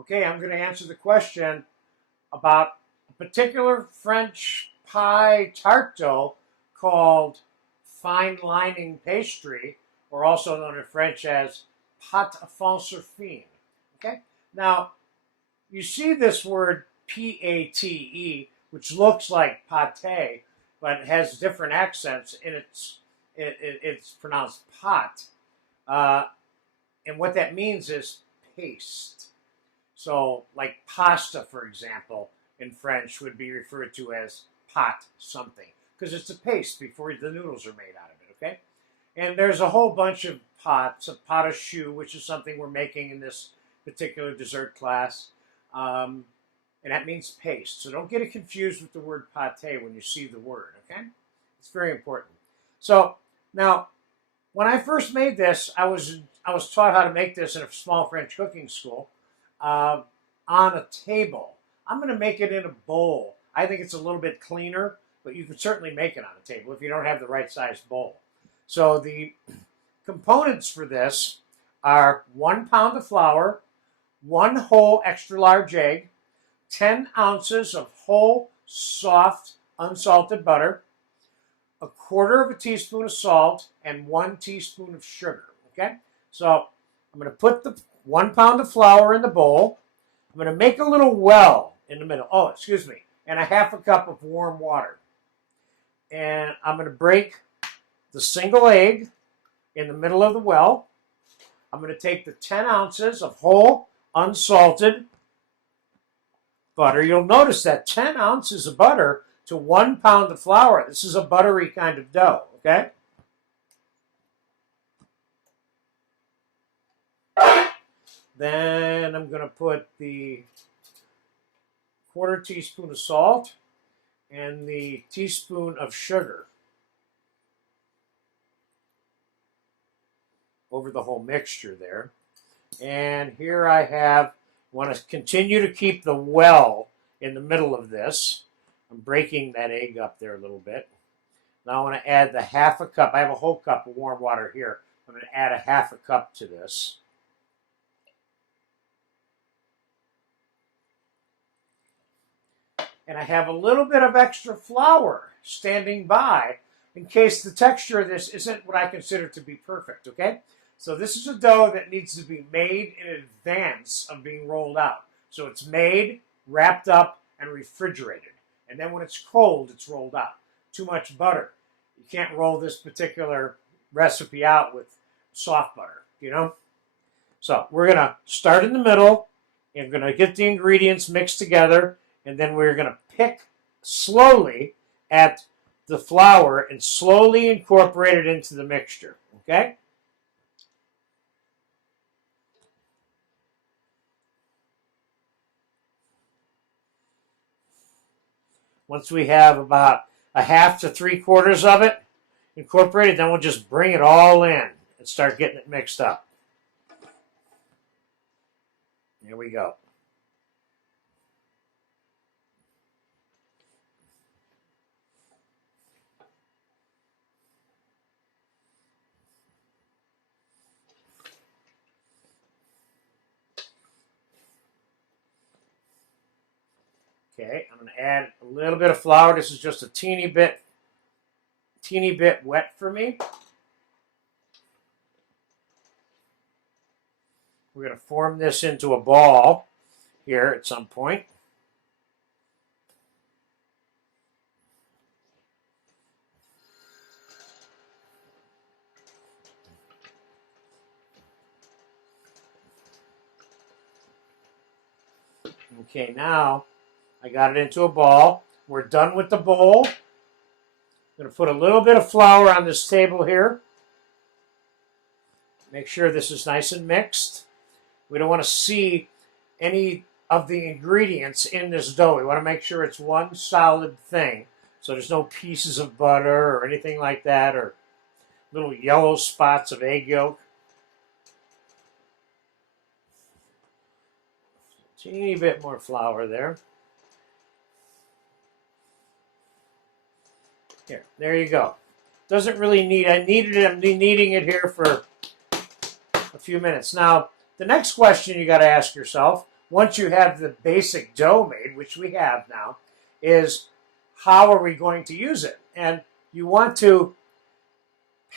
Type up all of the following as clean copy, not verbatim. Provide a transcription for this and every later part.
Okay, I'm going to answer the question about a particular French pie tart dough called fine lining pastry, or also known in French as pate Foncer fine. Okay, now you see this word P-A-T-E, which looks like pate, but has different accents, and it's pronounced pot. Uh, and what that means is paste. So, like pasta, for example, in French would be referred to as pot something, because it's a paste before the noodles are made out of it, okay? And there's a whole bunch of pots, a pot of choux, which is something we're making in this particular dessert class. And that means paste. So don't get it confused with the word pate when you see the word, okay? It's very important. So now, when I first made this, I was taught how to make this in a small French cooking school on a table. I'm going to make it in a bowl. I think it's a little bit cleaner, but you can certainly make it on a table if you don't have the right size bowl. So the components for this are 1 pound of flour, 1 whole extra large egg, 10 ounces of whole, soft, unsalted butter, 1/4 teaspoon of salt, and 1 teaspoon of sugar, okay? So I'm going to put the 1 pound of flour in the bowl. I'm going to make a little well in the middle. Oh, excuse me. And a 1/2 cup of warm water. And I'm going to break the single egg in the middle of the well. I'm going to take the 10 ounces of whole, unsalted butter. You'll notice that 10 ounces of butter to 1 pound of flour. This is a buttery kind of dough, okay? Then I'm going to put the 1/4 teaspoon of salt and the teaspoon of sugar over the whole mixture there. And here I want to continue to keep the well in the middle of this. I'm breaking that egg up there a little bit. Now I want to add the 1/2 cup. I have a whole cup of warm water here. I'm going to add a 1/2 cup to this. And I have a little bit of extra flour standing by in case the texture of this isn't what I consider to be perfect, okay? So this is a dough that needs to be made in advance of being rolled out. So it's made, wrapped up, and refrigerated. And then when it's cold, it's rolled out. Too much butter. You can't roll this particular recipe out with soft butter, you know? So we're going to start in the middle, and we're going to get the ingredients mixed together, and then we're going to pick slowly at the flour and slowly incorporate it into the mixture, okay? Once we have about a 1/2 to 3/4 of it incorporated, then we'll just bring it all in and start getting it mixed up. Here we go. Okay, I'm going to add a little bit of flour. This is just a teeny bit wet for me. We're going to form this into a ball here at some point. Okay, now I got it into a ball. We're done with the bowl. I'm going to put a little bit of flour on this table here. Make sure this is nice and mixed. We don't want to see any of the ingredients in this dough. We want to make sure it's one solid thing. So there's no pieces of butter or anything like that, or little yellow spots of egg yolk. Teeny bit more flour there. Here, there you go. Doesn't really need, I'm kneading it here for a few minutes. Now, the next question you got to ask yourself, once you have the basic dough made, which we have now, is how are we going to use it? And you want to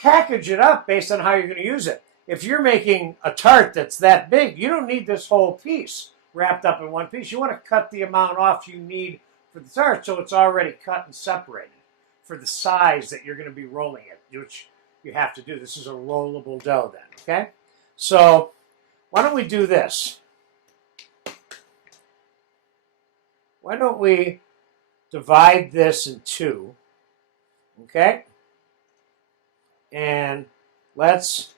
package it up based on how you're going to use it. If you're making a tart that's that big, you don't need this whole piece wrapped up in one piece. You want to cut the amount off you need for the tart so it's already cut and separated for the size that you're going to be rolling it, which you have to do. This is a rollable dough then, okay? So why don't we do this? Why don't we divide this in two, okay? And let's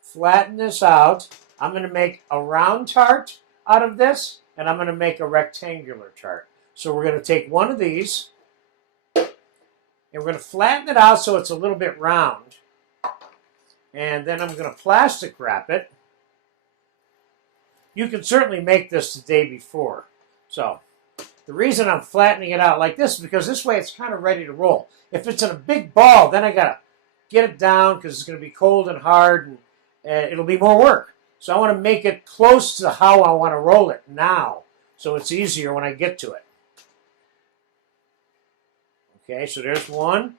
flatten this out. I'm going to make a round tart out of this, and I'm going to make a rectangular tart. So we're going to take one of these, and we're going to flatten it out so it's a little bit round. And then I'm going to plastic wrap it. You can certainly make this the day before. So the reason I'm flattening it out like this is because this way it's kind of ready to roll. If it's in a big ball, then I got to get it down because it's going to be cold and hard, and it'll be more work. So I want to make it close to how I want to roll it now, so it's easier when I get to it. Okay, so there's one.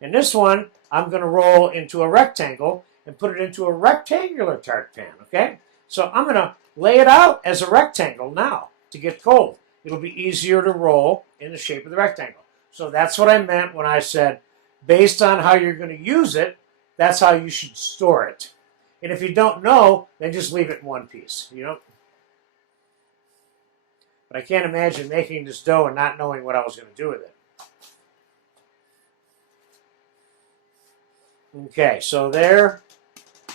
And this one, I'm going to roll into a rectangle and put it into a rectangular tart pan, okay? So I'm going to lay it out as a rectangle now to get cold. It'll be easier to roll in the shape of the rectangle. So that's what I meant when I said, based on how you're going to use it, that's how you should store it. And if you don't know, then just leave it in one piece, you know? But I can't imagine making this dough and not knowing what I was going to do with it. Okay, so there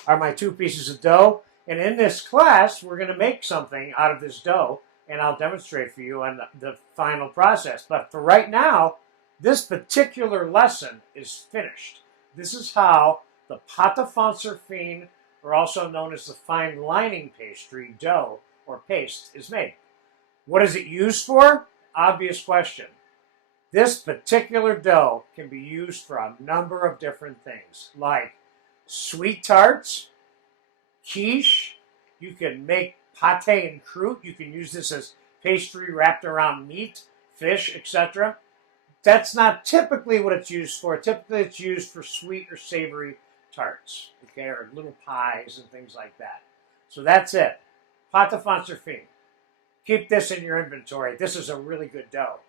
are my two pieces of dough. And in this class, we're going to make something out of this dough, and I'll demonstrate for you on the final process. But for right now, this particular lesson is finished. This is how the Pate Foncer fine, or also known as the fine lining pastry dough or paste, is made. What is it used for? Obvious question. This particular dough can be used for a number of different things, like sweet tarts, quiche. You can make pate and croûte. You can use this as pastry wrapped around meat, fish, etc. That's not typically what it's used for. Typically it's used for sweet or savory tarts, okay, or little pies and things like that. So that's it. Pate Foncer fine. Keep this in your inventory. This is a really good dough.